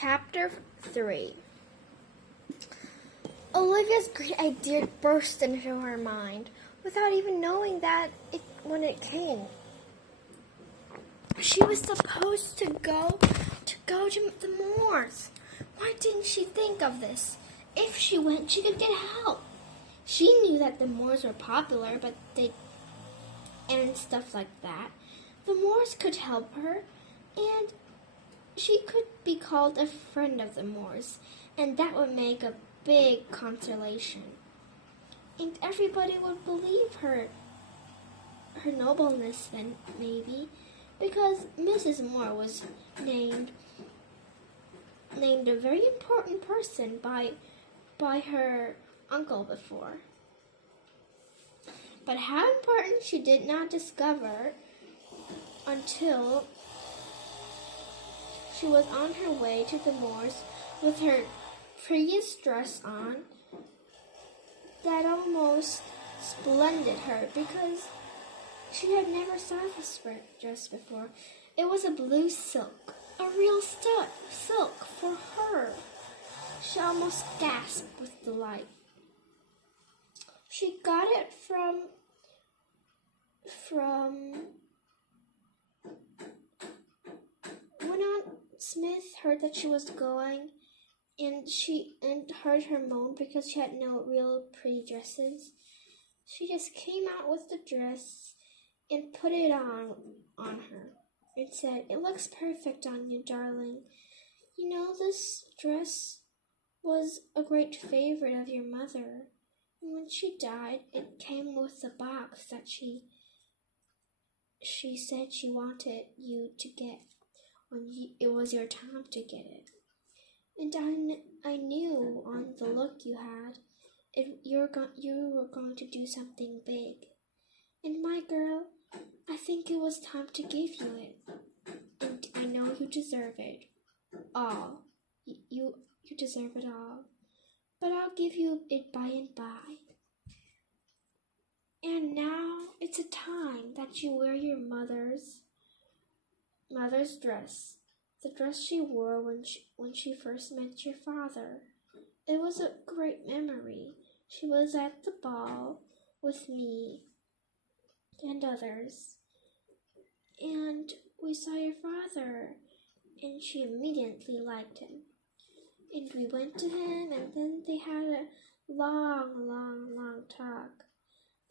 Chapter 3. Olivia's great idea burst into her mind without even knowing when it came. She was supposed to go to the moors. Why didn't she think of this? If she went, she could get help. She knew that the moors were popular, and stuff like that. The moors could help her, and she could be called a friend of the moors, and that would make a big consolation. And everybody would believe her nobleness then, maybe, because Mrs. Moore was named a very important person by her uncle before. But how important she did not discover until she was on her way to the moors with her prettiest dress on that almost splendid her because she had never saw this dress before. It was a blue silk, a real silk for her. She almost gasped with delight. She got it from when Aunt Smith heard that she was going, and heard her moan because she had no real pretty dresses. She just came out with the dress and put it on her and said, "It looks perfect on you, darling. You know, this dress was a great favorite of your mother. And when she died, it came with the box that she said she wanted you to get when it was your time to get it. And I knew on the look you had, you were going to do something big. And my girl, I think it was time to give you it. And I know you deserve it all. You deserve it all. But I'll give you it by and by. And now it's a time that you wear your mother's dress, the dress she wore when she first met your father. It was a great memory. She was at the ball with me and others, and we saw your father, and she immediately liked him. And we went to him, and then they had a long talk.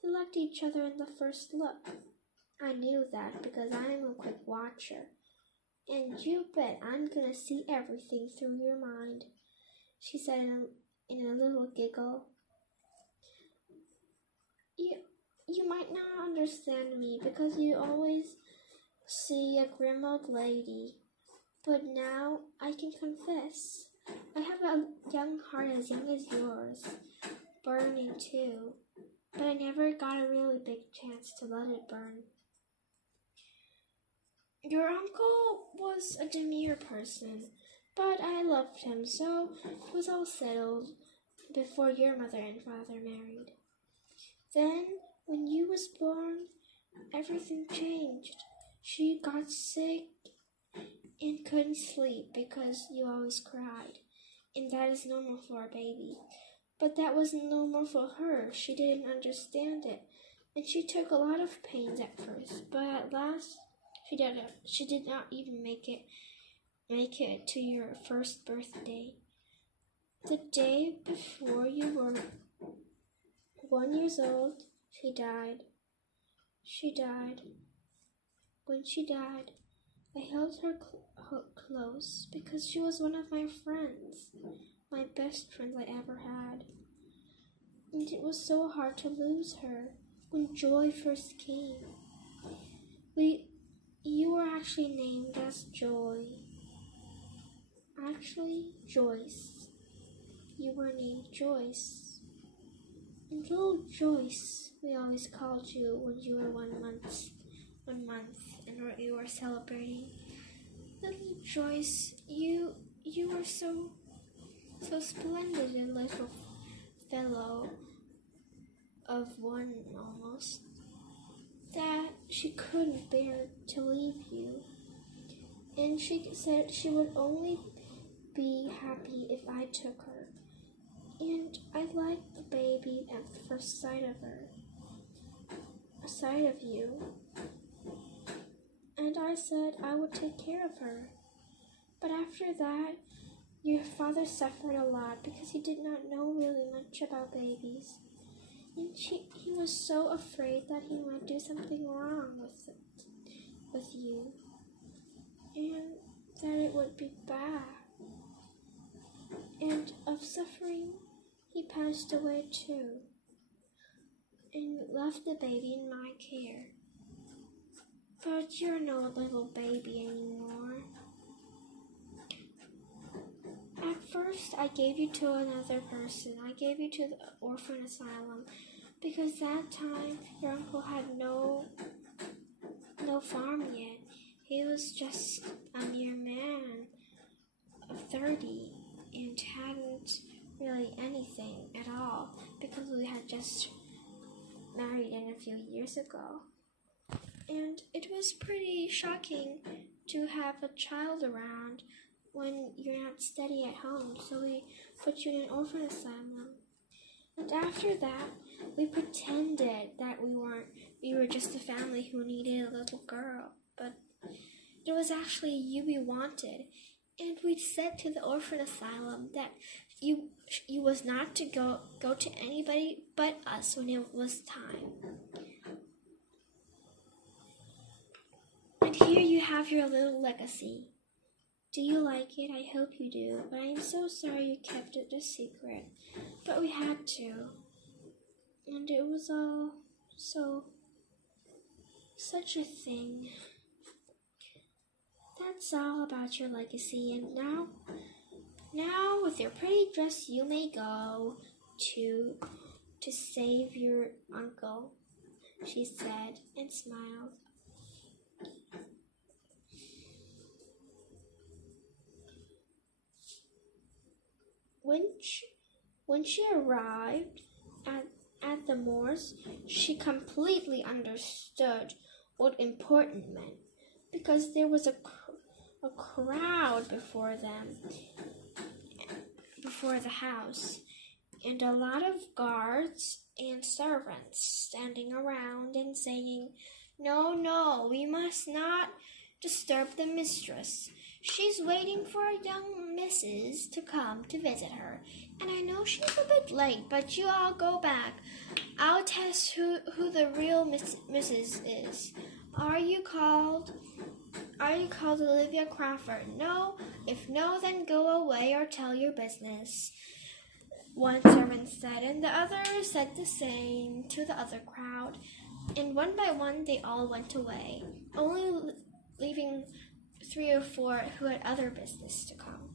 They liked each other in the first look. I knew that because I'm a quick watcher. And you bet I'm gonna see everything through your mind," she said in a little giggle. You might not understand me because you always see a grim old lady. But now I can confess. I have a young heart as young as yours, burning too. But I never got a really big chance to let it burn. Your uncle was a demure person, but I loved him, so it was all settled before your mother and father married. Then, when you was born, everything changed. She got sick and couldn't sleep because you always cried, and that is normal for a baby. But that wasn't normal for her. She didn't understand it, and she took a lot of pains at first. But at last, she did not even make it to your first birthday. The day before you were 1 year old, she died. When she died, I held her close because she was one of my friends, my best friend I ever had. And it was so hard to lose her when Joy first came. You were actually named as Joy. Actually, Joyce. You were named Joyce. And little Joyce, we always called you when you were 1 month, and you were celebrating. Little Joyce, you were so splendid, a little fellow of one almost, that she couldn't bear to leave you. And she said she would only be took her. And I liked the baby at the first sight of her, a sight of you. And I said I would take care of her. But after that, your father suffered a lot because he did not know really much about babies. And he was so afraid that he might do something wrong with you. And that it would be bad. And of suffering, he passed away too. And left the baby in my care. But you're no little baby anymore. At first, I gave you to another person. I gave you to the orphan asylum because that time your uncle had no farm yet. He was just a mere man of 30 and hadn't really anything at all because we had just married in a few years ago. And it was pretty shocking to have a child around when you're not steady at home, so we put you in an orphan asylum. And after that, we pretended that we were just a family who needed a little girl, but it was actually you we wanted. And we said to the orphan asylum that you was not to go to anybody but us when it was time. And here you have your little legacy. Do you like it? I hope you do. But I am so sorry you kept it a secret. But we had to. And it was all such a thing. That's all about your legacy. And now with your pretty dress, you may go to save your uncle, she said and smiled. When she arrived at the moors, she completely understood what important meant, because there was a crowd before the house, and a lot of guards and servants standing around and saying, No, we must not disturb the mistress. She's waiting for a young missus to come to visit her, and I know she's a bit late, but you all go back. I'll test who the real missus is. Are you called Olivia Crawford? No? If no, then go away or tell your business. One servant said, and the other said the same to the other crowd, and one by one they all went away, only leaving 3 or 4 who had other business to come.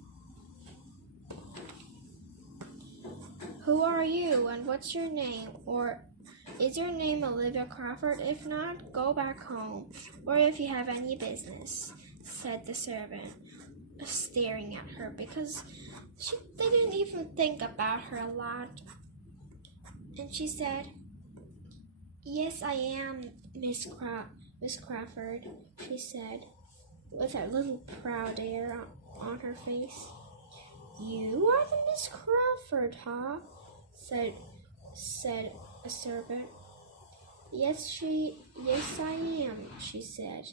Who are you, and what's your name? Or is your name Olivia Crawford? If not, go back home, or if you have any business, said the servant, staring at her, because they didn't even think about her a lot. And she said, Yes, I am Miss Crawford, she said, with that little proud air on her face. You are the Miss Crawford, huh? said a servant. Yes, I am, she said.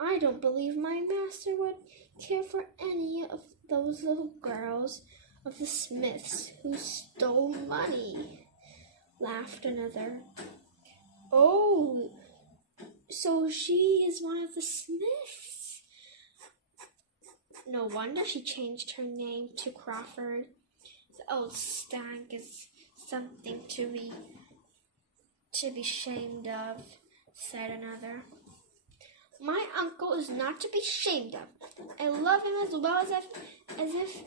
I don't believe my master would care for any of those little girls of the Smiths who stole money, laughed another. Oh, so she is one of the Smiths. No wonder she changed her name to Crawford. The old stank is something to be ashamed of, said another. My uncle is not to be ashamed of. I love him as well as if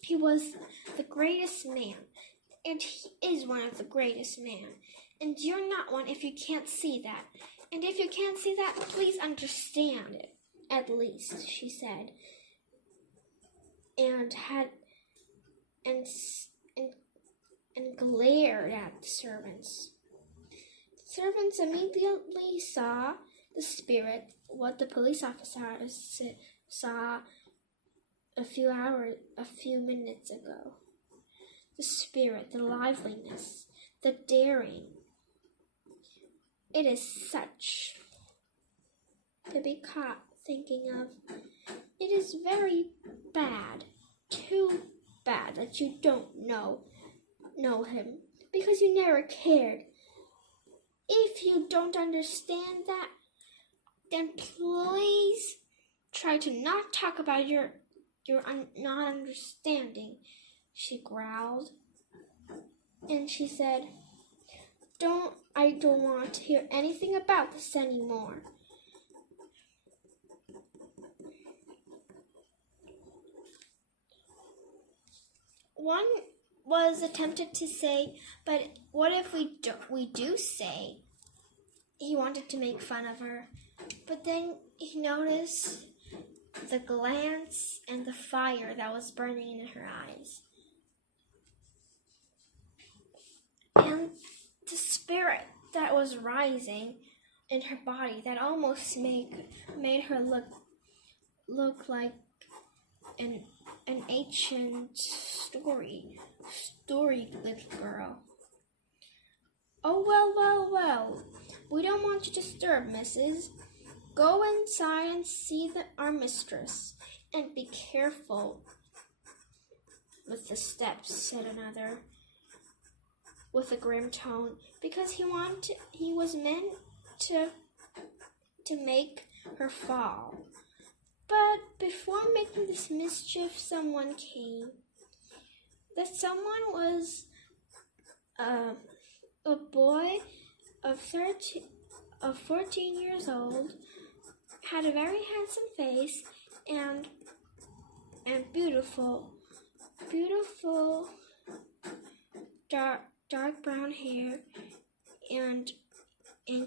he was the greatest man. And he is one of the greatest men. And you're not one if you can't see that. And if you can't see that, please understand it, at least, she said. And glared at the servants. The servants immediately saw the spirit, what the police officer saw, a few minutes ago. The spirit, the liveliness, the daring. It is such to be caught thinking of. It is very bad, too bad that you don't know him, because you never cared. If you don't understand that, then please try to not talk about your not understanding, she growled. And she said, I don't want to hear anything about this anymore. One was attempted to say, but what if we do say? He wanted to make fun of her, but then he noticed the glance and the fire that was burning in her eyes. And the spirit that was rising in her body that almost made her look like an ancient story little girl. Oh, well. We don't want to disturb, missus. Go inside and see our mistress, and be careful with the steps, said another, with a grim tone, because he was meant to make her fall. But before making this mischief, someone came. That someone was a boy of 14 years old, had a very handsome face, and beautiful dark brown hair, and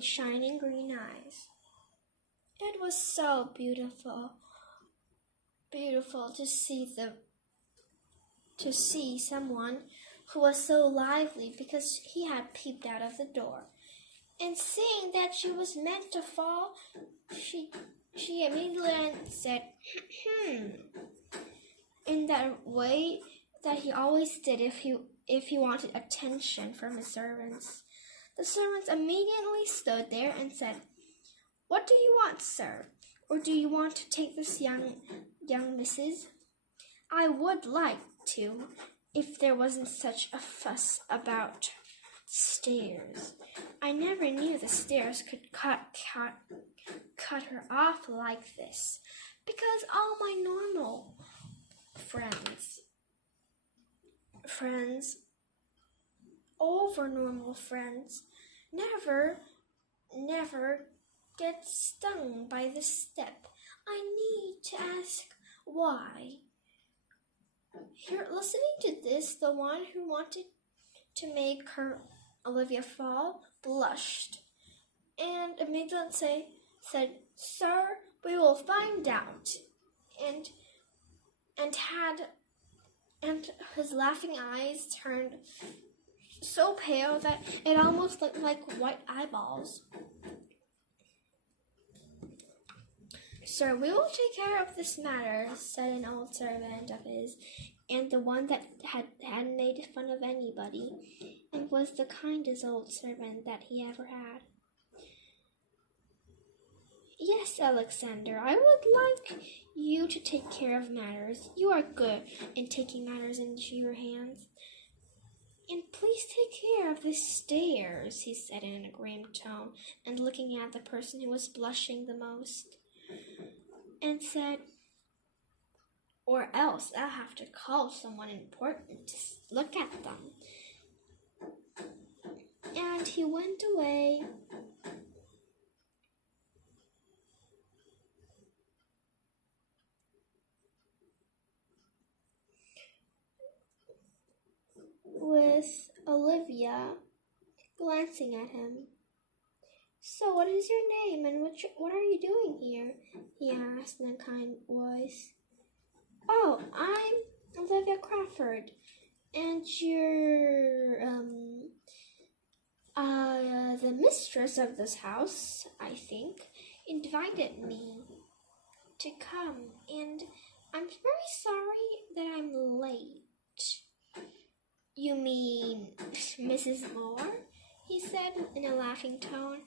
shining green eyes. It was so beautiful to see someone who was so lively, because he had peeped out of the door. And seeing that she was meant to fall, she immediately said, in that way that he always did if he wanted attention from his servants. The servants immediately stood there and said, "What do you want, sir? Or do you want to take this young missus? I would like to, if there wasn't such a fuss about stairs. I never knew the stairs could cut her off like this, because all my normal friends, over normal friends, never get stung by this step. I need to ask why." Here, listening to this, the one who wanted to make her Olivia fall blushed, and immediately said, "Sir, we will find out," and his laughing eyes turned so pale that it almost looked like white eyeballs. "Sir, we will take care of this matter," said an old servant of his, and the one that hadn't made fun of anybody, and was the kindest old servant that he ever had. "Yes, Alexander, I would like you to take care of matters. You are good in taking matters into your hands. And please take care of the stairs," he said in a grim tone, and looking at the person who was blushing the most, and said, "Or else I'll have to call someone important to look at them." And he went away. With Olivia glancing at him. "So, what is your name, and what are you doing here?" he asked in a kind voice. "Oh, I'm Olivia Crawford, and you're the mistress of this house, I think, invited me to come, and I'm very sorry that I'm late. You mean Mrs. Moore? He said in a laughing tone.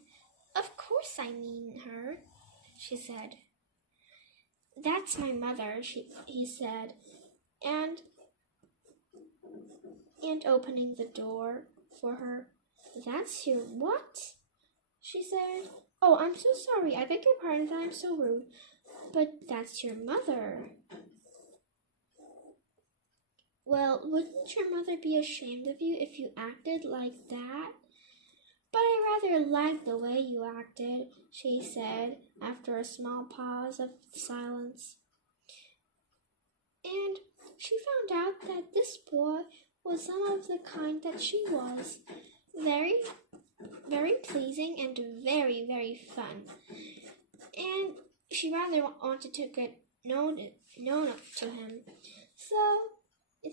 Of course I mean her, she said. That's my mother, he said, and opening the door for her. That's your what? She said. Oh, I'm so sorry. I beg your pardon that I'm so rude. But that's your mother. Well, wouldn't your mother be ashamed of you if you acted like that? But I rather like the way you acted, she said after a small pause of silence. And she found out that this boy was some of the kind that she was. Very, very pleasing and very, very fun. And she rather wanted to get known to him. So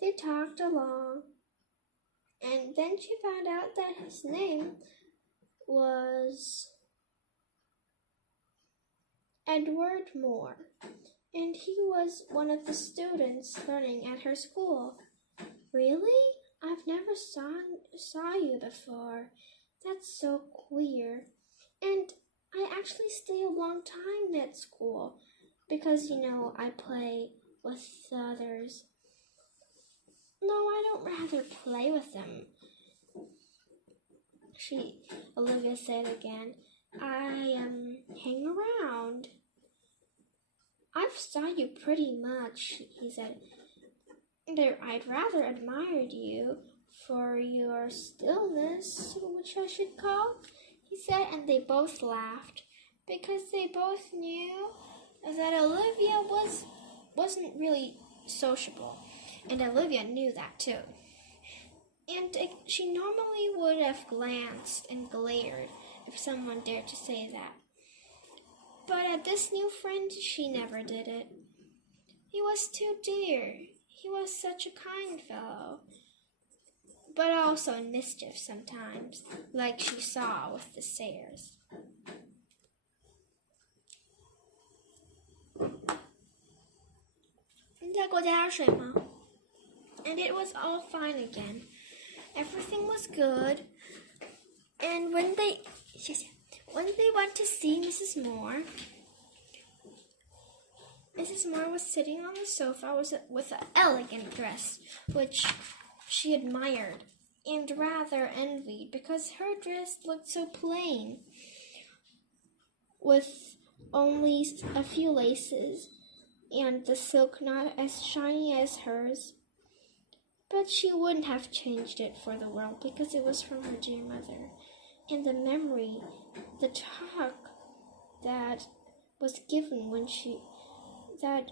they talked along, and then she found out that his name was Edward Moore, and he was one of the students learning at her school. Really? I've never saw you before. That's so queer. And I actually stay a long time at school because, I play with the others. No, I don't rather play with them, Olivia said again. I hang around. I've saw you pretty much, he said. I'd rather admired you for your stillness, which I should call, he said, and they both laughed because they both knew that Olivia wasn't really sociable, and Olivia knew that too. And she normally would have glanced and glared if someone dared to say that. But at this new friend, she never did it. He was too dear. He was such a kind fellow, but also in mischief sometimes, like she saw with the Sayers. And it was all fine again. Everything was good. And when they went to see Mrs. Moore was sitting on the sofa with an elegant dress, which she admired and rather envied because her dress looked so plain, with only a few laces and the silk not as shiny as hers. But she wouldn't have changed it for the world because it was from her dear mother, and the memory, the talk that was given when that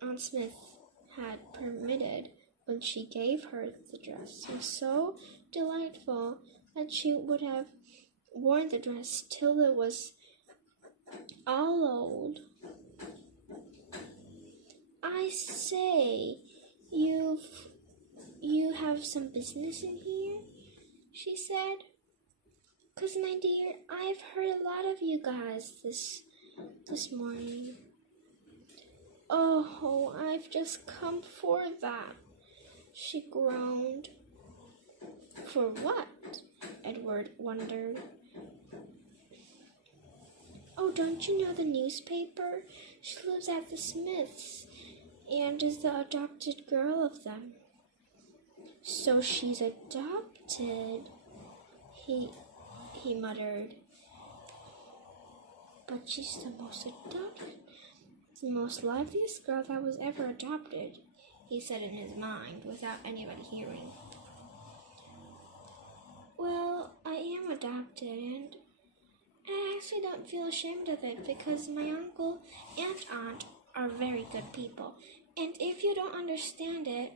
Aunt Smith had permitted when she gave her the dress was so delightful that she would have worn the dress till it was all old. I say, you have some business in here, she said. 'Cause, my dear, I've heard a lot of you guys this morning. Oh, I've just come for that, she groaned. For what? Edward wondered. Oh, don't you know the newspaper? She lives at the Smiths and is the adopted girl of them. So she's adopted, he muttered. But she's the most liveliest girl that was ever adopted, he said in his mind without anybody hearing. Well, I am adopted, and I actually don't feel ashamed of it because my uncle and aunt are very good people. And if you don't understand it,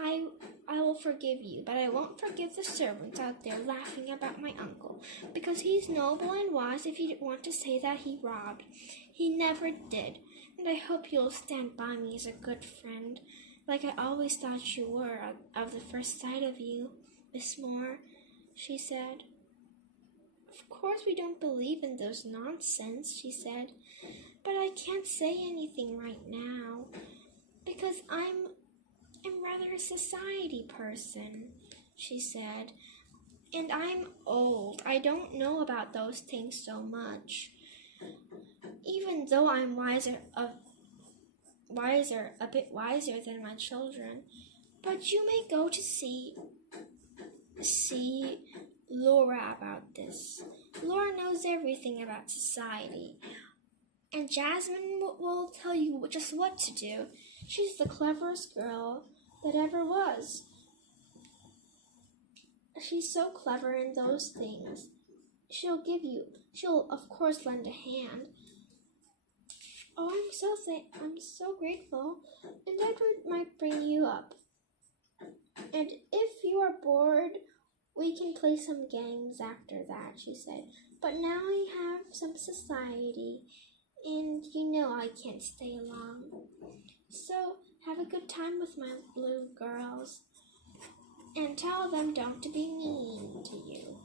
I will forgive you, but I won't forgive the servants out there laughing about my uncle, because he's noble and wise if you want to say that he robbed. He never did, and I hope you'll stand by me as a good friend, like I always thought you were of the first sight of you, Miss Moore, she said. Of course we don't believe in those nonsense, she said, but I can't say anything right now because I'm rather a society person, she said. And I'm old. I don't know about those things so much. Even though I'm a bit wiser than my children. But you may go to see Laura about this. Laura knows everything about society. And Jasmine will tell you just what to do. She's the cleverest girl that ever was. She's so clever in those things. She'll of course lend a hand. Oh, I'm so grateful. And Edward might bring you up. And if you are bored, we can play some games after that, she said. But now I have some society, and you know I can't stay long. So have a good time with my little girls. And tell them don't to be mean to you.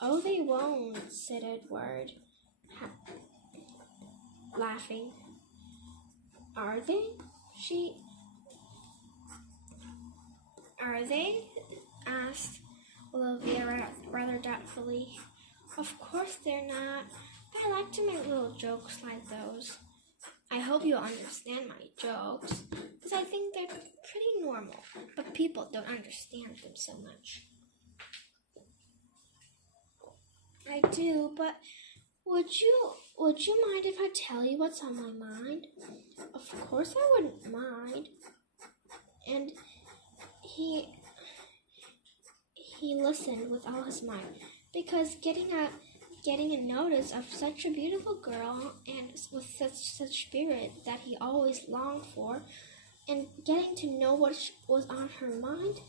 Oh, they won't, said Edward, laughing. Are they? Are they? Asked Olivia rather doubtfully. Of course they're not, but I like to make little jokes like those. I hope you'll understand my jokes, because I think they're pretty normal, but people don't understand them so much. I do, but would you mind if I tell you what's on my mind? Of course I wouldn't mind. And he listened with all his might, because getting a notice of such a beautiful girl and with such spirit that he always longed for, and getting to know what was on her mind,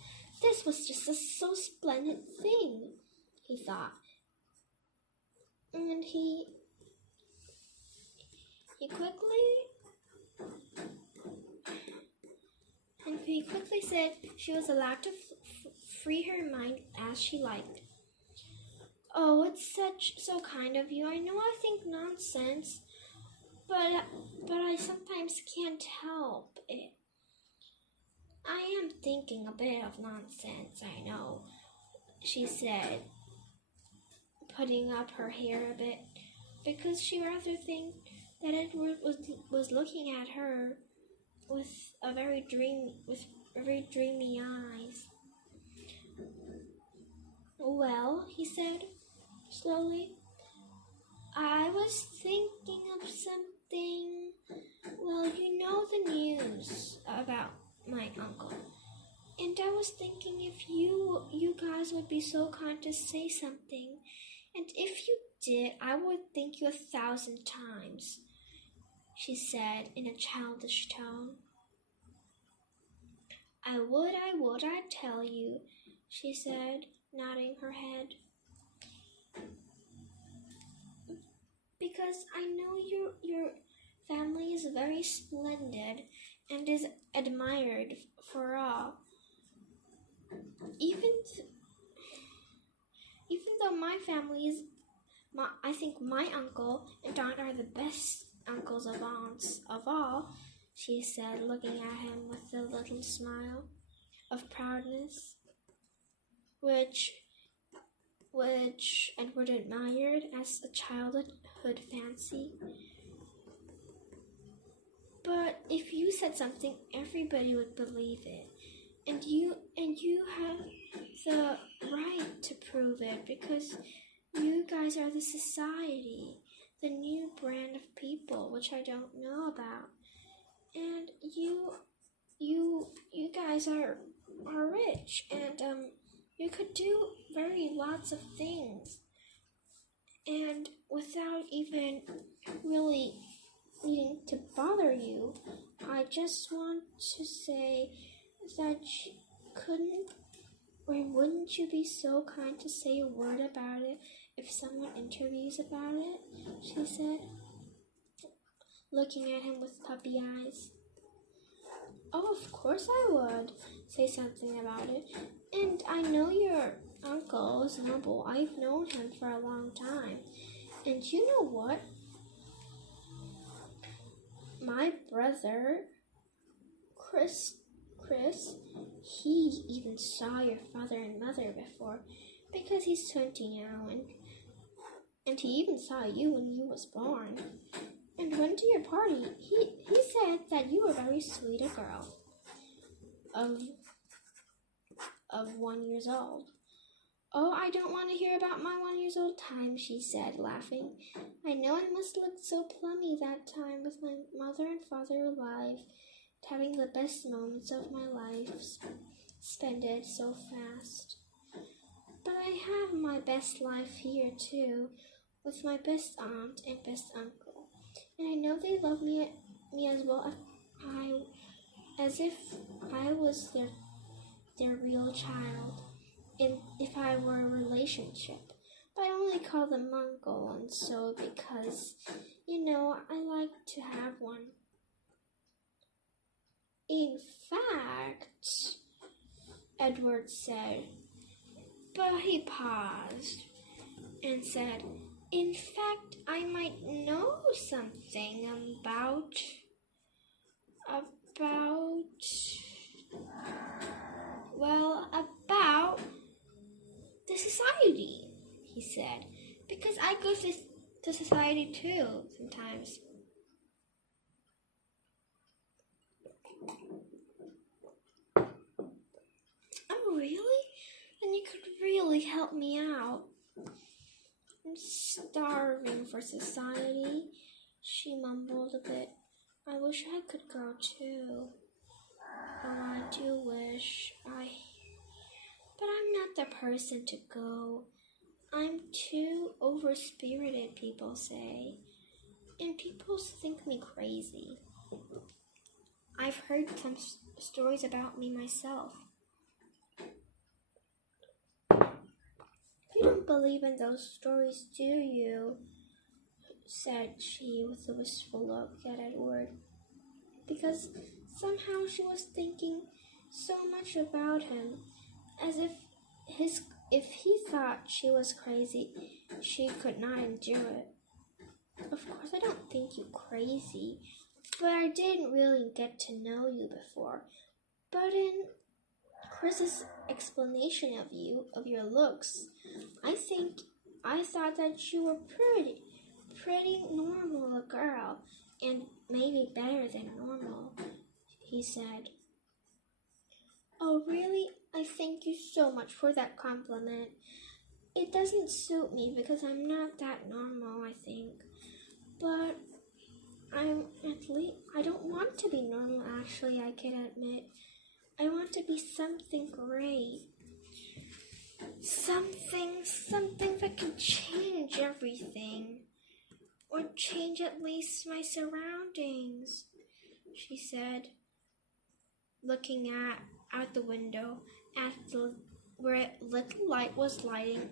this was just a so splendid thing, he thought. And he quickly said she was allowed to free her mind as she liked. Oh, it's so kind of you. I know I think nonsense, but I sometimes can't help it. I am thinking a bit of nonsense, I know, she said, putting up her hair a bit, because she rather think that Edward was looking at her with very dreamy eyes. Well, he said slowly, I was thinking of something. Well, you know the news about my uncle. And I was thinking if you guys would be so kind to say something. And if you did, I would thank you 1,000 times, she said in a childish tone. I would, I'd tell you, she said, nodding her head. Because I know your family is very splendid and is admired for all. Even though my family is, I think my uncle and aunt are the best uncles of aunts of all, she said, looking at him with a little smile of proudness, which Edward admired as a childhood fancy. But if you said something, everybody would believe it. And you have the right to prove it, because you guys are the society, the new brand of people, which I don't know about. And you guys are rich, and you could do very lots of things, and without even really needing to bother you, I just want to say that wouldn't you be so kind to say a word about it if someone interviews about it, she said, looking at him with puppy eyes. Oh, of course I would say something about it. And I know your uncle is noble. I've known him for a long time. And you know what? my brother, Chris, he even saw your father and mother before because he's 20 now, and he even saw you when you was born. And went to your party. He said that you were very sweet a girl of 1 year old. Oh, I don't want to hear about my 1 year old time, she said, laughing. I know I must look so plummy that time with my mother and father alive, having the best moments of my life spent it so fast. But I have my best life here too, with my best aunt and best uncle, and I know they love me as well as if I was their real child, and if I were a relationship. But I only call them uncle, and so because, I like to have one. In fact, Edward said, but he paused and said, in fact, I might know something about the society, he said, because I go to society too sometimes. Oh, really? Then you could really help me out. I'm starving for society, she mumbled a bit. I wish I could go too. Oh, I do wish but I'm not the person to go. I'm too overspirited, people say, and people think me crazy. I've heard some stories about me myself. You don't believe in those stories, do you? Said she with a wistful look at Edward, because somehow she was thinking so much about him, as if he thought she was crazy, she could not endure it. Of course, I don't think you crazy, but I didn't really get to know you before. But in Chris's explanation of your looks, I thought that you were pretty normal a girl, and maybe better than normal, he said. Oh, really? I thank you so much for that compliment. It doesn't suit me because I'm not that normal, I think. But I don't want to be normal, actually, I can admit. I want to be something great. Something that can change everything. Or change at least my surroundings, she said, looking out the window where a little light was lighting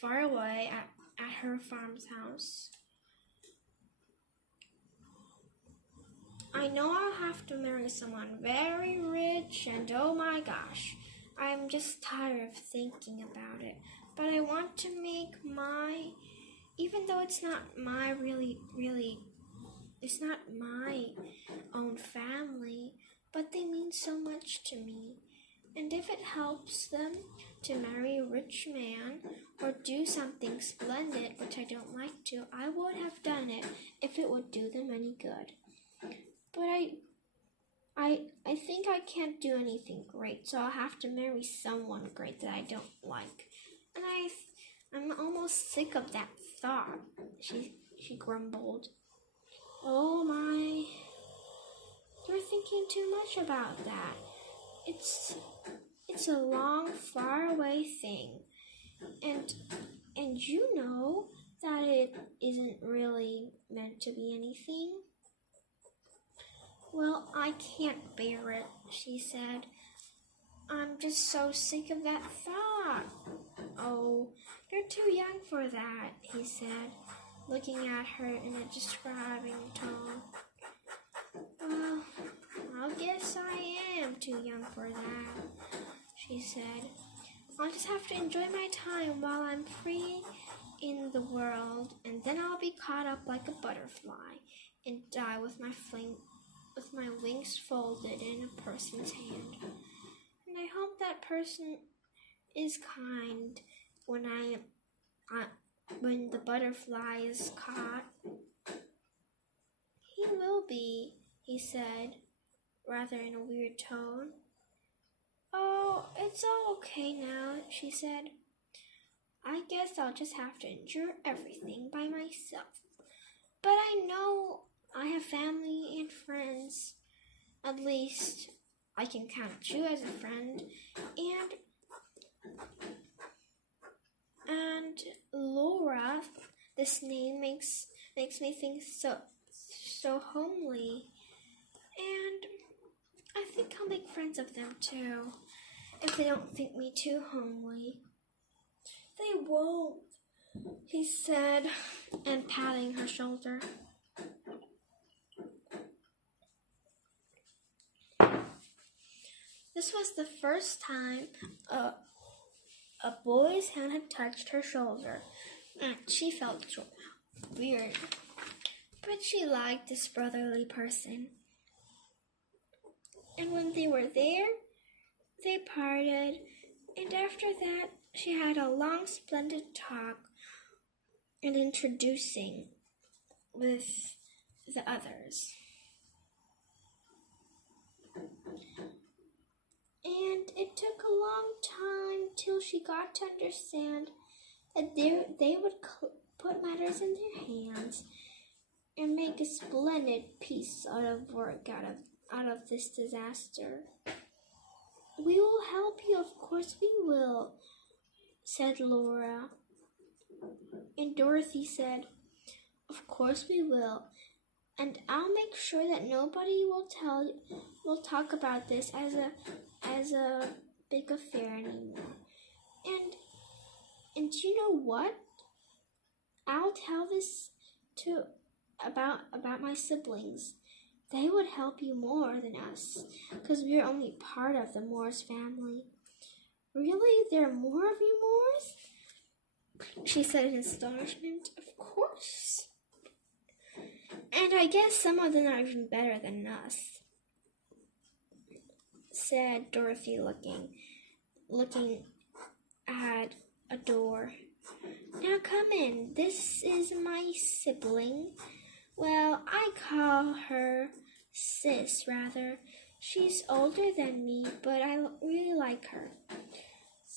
far away at her farm's house. I know I'll have to marry someone very rich, and oh my gosh, I'm just tired of thinking about it. But I want to make even though it's not it's not my own family, but they mean so much to me. And if it helps them to marry a rich man or do something splendid, which I don't like to, I would have done it if it would do them any good. But I think I can't do anything great, so I'll have to marry someone great that I don't like. And I'm almost sick of that thought, she grumbled. Oh my, you're thinking too much about that. It's a long, far away thing, and you know that it isn't really meant to be anything. Well, I can't bear it, she said. I'm just so sick of that thought. Oh, you're too young for that, he said, looking at her in a describing tone. Well, I guess I am too young for that, she said. I'll just have to enjoy my time while I'm free in the world, and then I'll be caught up like a butterfly and die with my wings folded in a person's hand. And I hope that person is kind when when the butterfly is caught. He will be, he said, rather in a weird tone. Oh, it's all okay now, she said. I guess I'll just have to endure everything by myself. But I know I have family and friends. At least I can count you as a friend. And Laura, this name makes me think so homely. And I think I'll make friends of them too, if they don't think me too homely. They won't, he said, and patting her shoulder. This was the first time a boy's hand had touched her shoulder, and she felt weird. But she liked this brotherly person. And when they were there, they parted, and after that, she had a long, splendid talk and introducing with the others. And it took a long time till she got to understand that they would put matters in their hands and make a splendid piece out of this disaster. We will help you, of course we will, said Laura. And Dorothy said, of course we will. And I'll make sure that nobody will talk about this as a big affair anymore. And you know what? I'll tell this about my siblings. They would help you more than us, because we're only part of the Morse family. Really? There are more of you Morse? She said in astonishment. Of course. And I guess some of them are even better than us, said Dorothy, looking at a door. Now come in. This is my sibling. Well, I call her Sis, rather. She's older than me, but I really like her.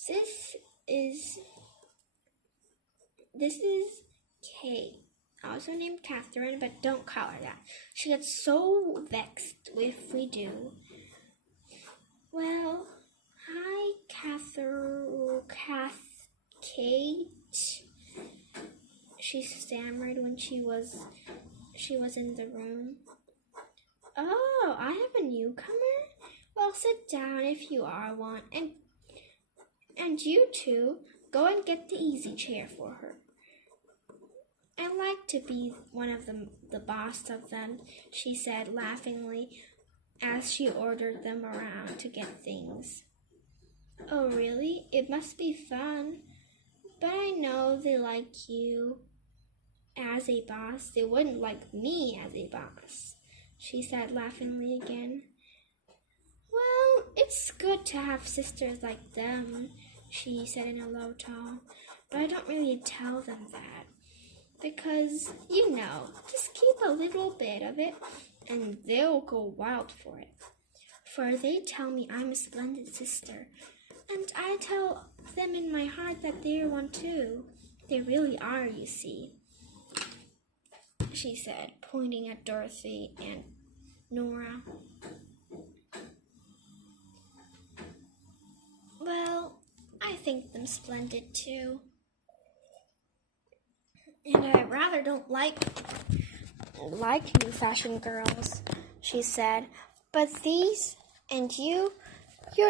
This is Kate, also named Catherine, but don't call her that. She gets so vexed if we do. Well, hi, Kate, she stammered when she was in the room. Oh, I have a newcomer? Well, sit down if you are one, and you two, go and get the easy chair for her. I like to be one of the boss of them, she said laughingly, as she ordered them around to get things. Oh, really? It must be fun. But I know they like you as a boss. They wouldn't like me as a boss, she said laughingly again. Well, it's good to have sisters like them, she said in a low tone, but I don't really tell them that. Because, just keep a little bit of it, and they'll go wild for it. For they tell me I'm a splendid sister, and I tell them in my heart that they're one too. They really are, you see, she said, pointing at Dorothy and Nora. Well, I think them splendid too. And I rather don't like new fashion girls, she said. But these and you're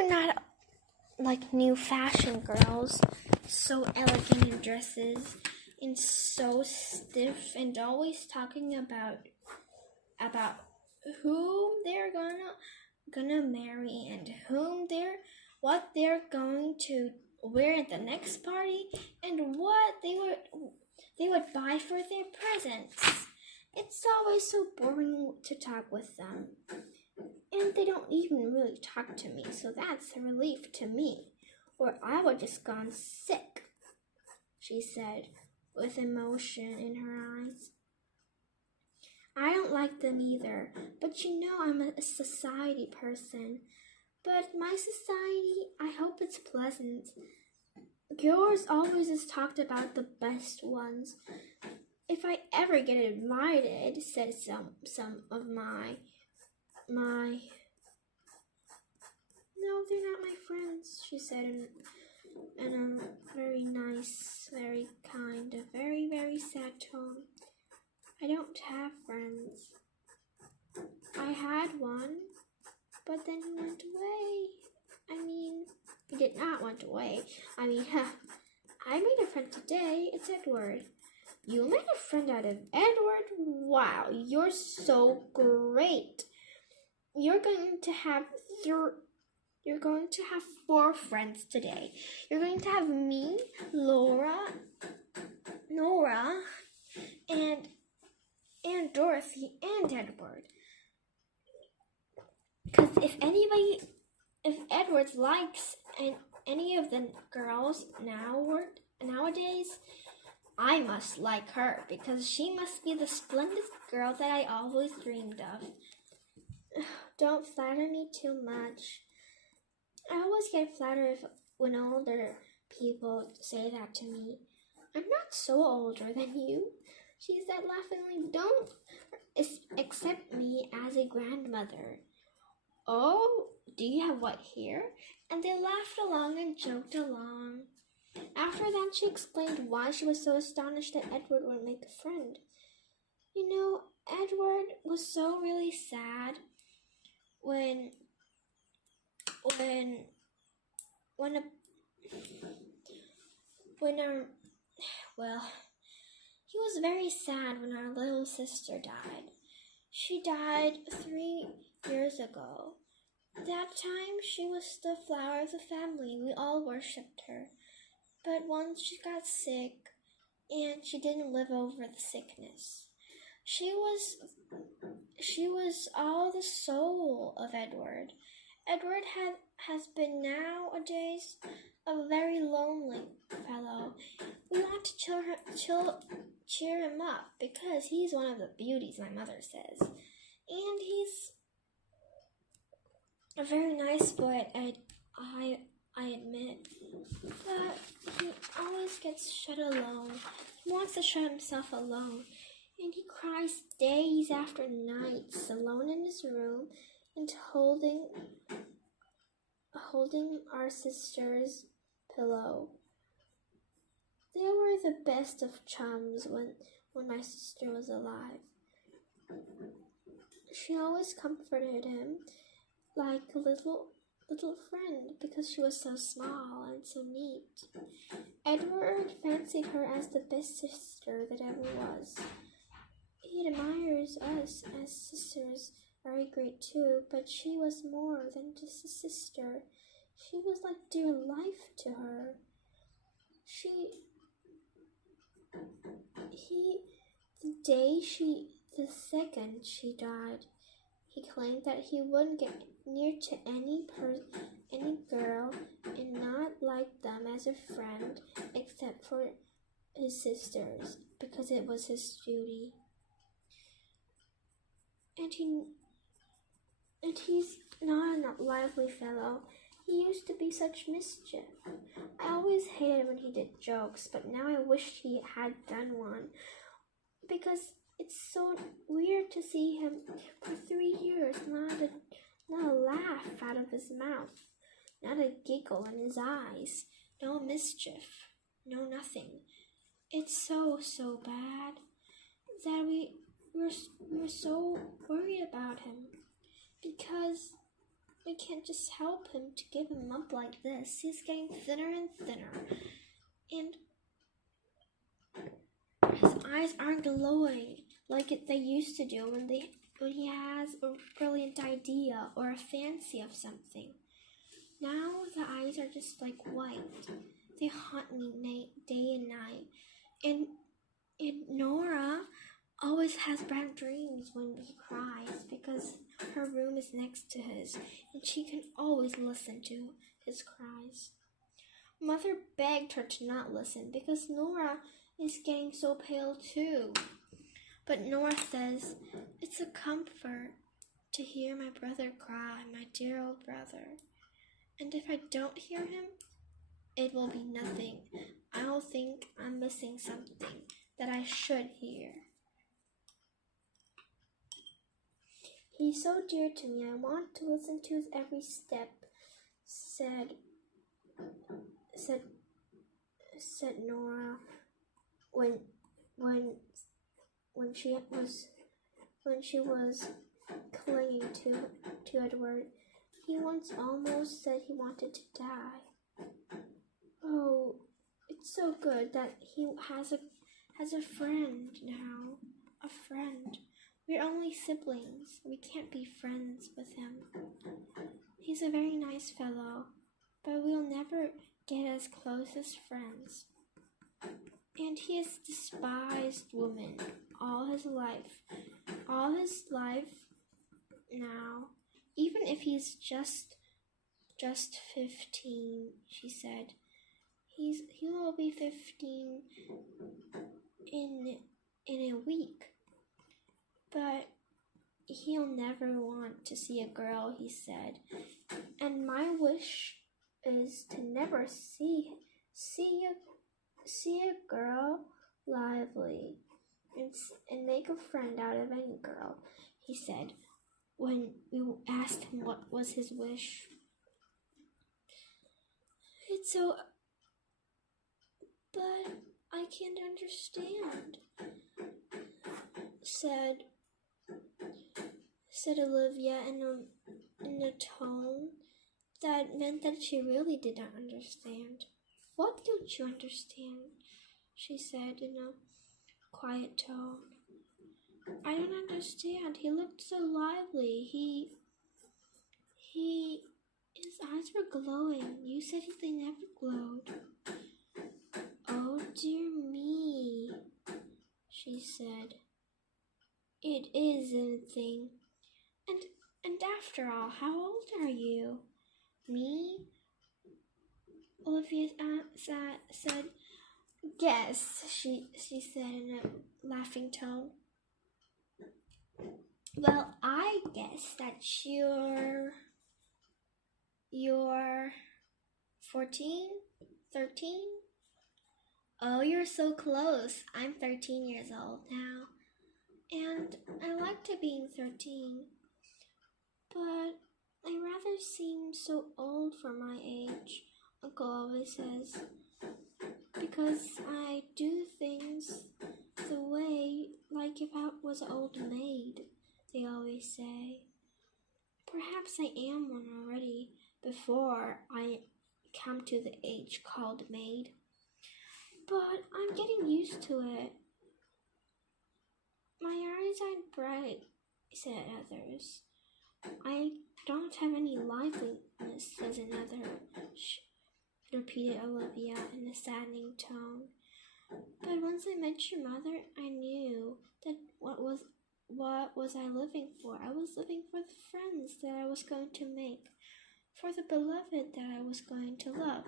not like new fashion girls, so elegant in dresses and so stiff and always talking about whom they're gonna marry and what they're going to wear at the next party and what they would buy for their presents. It's always so boring to talk with them. And they don't even really talk to me, so that's a relief to me. Or I would just gone sick, she said, with emotion in her eyes. I don't like them either, but you know I'm a society person. But my society, I hope it's pleasant. Yours always is talked about the best ones. If I ever get invited, said some of my No, they're not my friends, she said in a very nice, very kind, a very, very sad tone. I don't have friends. I had one, but then he went away. He did not went away. I made a friend today. It's Edward. You made a friend out of Edward? Wow, you're so great. You're going to have 4 friends today. You're going to have me, Laura, Nora, and Dorothy and Edward. Because if Edward likes any of the girls nowadays, I must like her because she must be the splendid girl that I always dreamed of. Don't flatter me too much. I always get flattered when older people say that to me. I'm not so older than you, she said laughingly. Don't accept me as a grandmother. Oh, do you have white hair? And they laughed along and joked along. After that, she explained why she was so astonished that Edward would make a friend. You know, Edward was so really sad when he was very sad when our little sister died. She died 3 years ago. That time she was the flower of the family. We all worshipped her. But once she got sick and she didn't live over the sickness. She was all the soul of Edward. Edward has been nowadays a very lonely fellow. We want to cheer him up because he's one of the beauties, my mother says. And he's a very nice boy, I admit. But he always gets shut alone. He wants to shut himself alone. And he cries days after nights alone in his room and holding our sister's pillow. They were the best of chums when my sister was alive. She always comforted him like a little friend because she was so small and so neat. Edward fancied her as the best sister that ever was. He admires us as sisters very great too, but she was more than just a sister. She was like dear life to her. The second she died, he claimed that he wouldn't get near to any girl and not like them as a friend except for his sisters because it was his duty. And he's not a lively fellow. He used to be such mischief. I always hated when he did jokes, but now I wished he had done one because it's so weird to see him for 3 years, not a laugh out of his mouth, not a giggle in his eyes, no mischief, no nothing. It's so bad that we're so worried about him because we can't just help him to give him up like this. He's getting thinner and thinner, and his eyes aren't glowing like they used to do when he has a brilliant idea or a fancy of something. Now the eyes are just like white. They haunt me day and night. And Nora, always has bad dreams when he cries because her room is next to his and she can always listen to his cries. Mother begged her to not listen because Nora is getting so pale too. But Nora says, "It's a comfort to hear my brother cry, my dear old brother. And if I don't hear him, it will be nothing. I'll think I'm missing something that I should hear. He's so dear to me, I want to listen to his every step," said Nora when she was clinging to Edward. He once almost said he wanted to die. Oh, it's so good that he has a friend now. A friend. We're only siblings. We can't be friends with him. He's a very nice fellow, but we'll never get as close as friends. And he has despised women all his life. All his life now. Even if he's just 15, she said. He'll be 15 in a week. But he'll never want to see a girl, he said. And my wish is to never see a girl lively and make a friend out of any girl, he said when we asked him what was his wish. It's so, but I can't understand, said Olivia in a tone that meant that she really did not understand. "What don't you understand?" she said in a quiet tone. "I don't understand. He looked so lively. His eyes were glowing. You said they never glowed." "Oh dear me," she said. "It is anything. And after all, how old are you?" "Me?" Olivia said. "Guess," she said in a laughing tone. "Well, I guess that you're 14, 13? Oh, you're so close. I'm 13 years old now. And I like to be 13. But I rather seem so old for my age," Uncle always says. "Because I do things the way like if I was an old maid," they always say. Perhaps I am one already before I come to the age called maid. But I'm getting used to it. My eyes aren't bright, said others. I don't have any liveliness, says another, repeated Olivia in a saddening tone. But once I met your mother, I knew that what was I living for? I was living for the friends that I was going to make, for the beloved that I was going to love,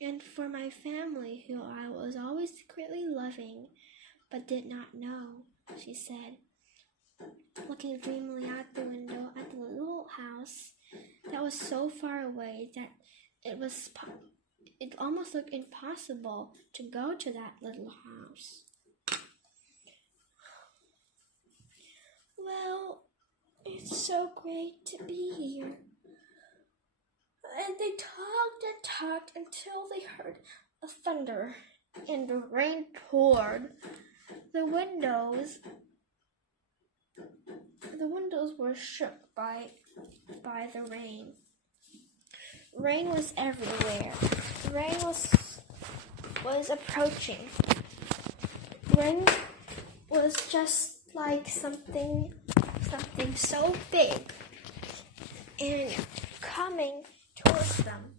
and for my family who I was always secretly loving, but did not know, she said, looking dreamily out the window at the little house that was so far away that it almost looked impossible to go to that little house. Well, it's so great to be here. And they talked until they heard a thunder, and the rain poured. The windows were shook by the rain. Rain was everywhere. Rain was approaching. Rain was just like something so big and coming towards them.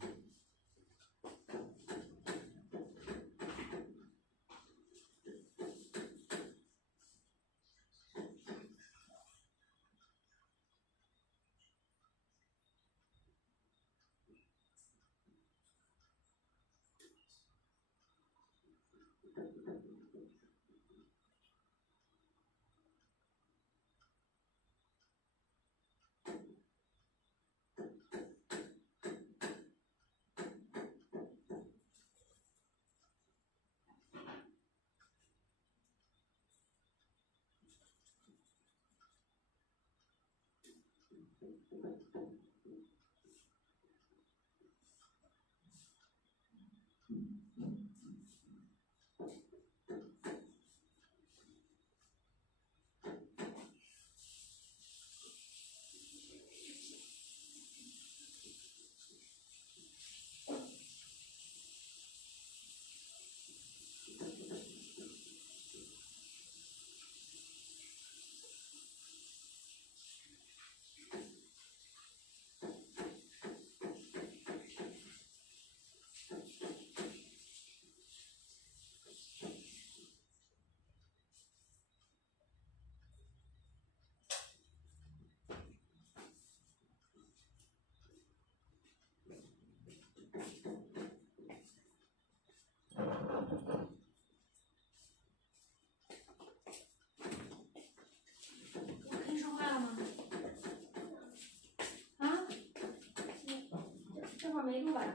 没录吧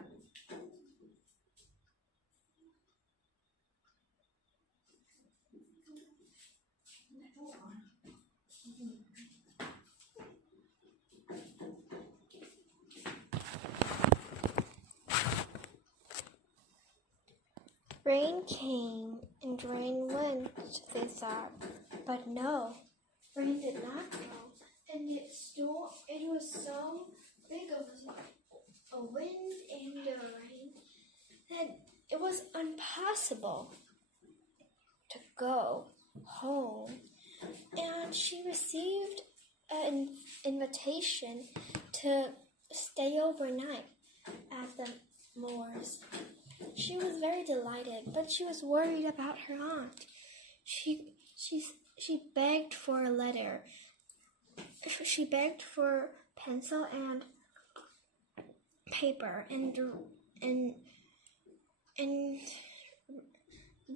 ？Rain came and rain went, they thought, but no, rain did not go, and it was so big of a wind and a rain that it was impossible to go home. And she received an invitation to stay overnight at the moors. She was very delighted, but she was worried about her aunt. She begged for a letter. She begged for pencil and paper and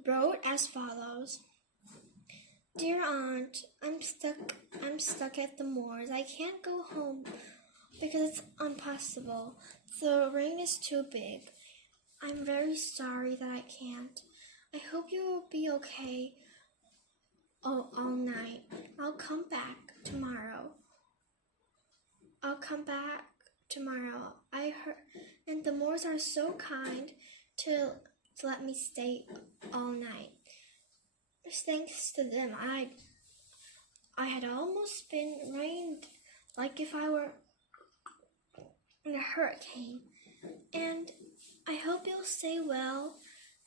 wrote as follows: Dear Aunt, I'm stuck at the moors. I can't go home because it's impossible. The rain is too big. I'm very sorry that I can't. I hope you will be okay all night. I'll come back tomorrow. I heard, and the Moors are so kind to let me stay all night. Thanks to them, I had almost been rained like if I were in a hurricane. And I hope you'll stay well,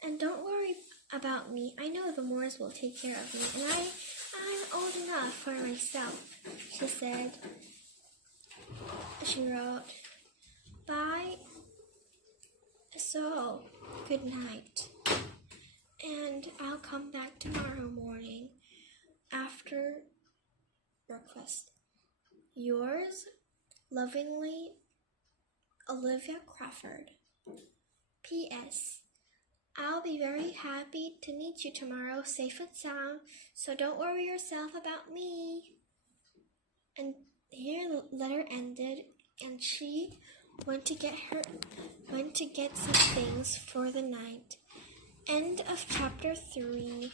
and don't worry about me. I know the Moors will take care of me, and I'm old enough for myself, she said. She wrote, Bye, so good night, and I'll come back tomorrow morning after breakfast. Yours lovingly, Olivia Crawford. P.S. I'll be very happy to meet you tomorrow, safe and sound, so don't worry yourself about me. And here the letter ended, and she went to get some things for the night. End of chapter 3.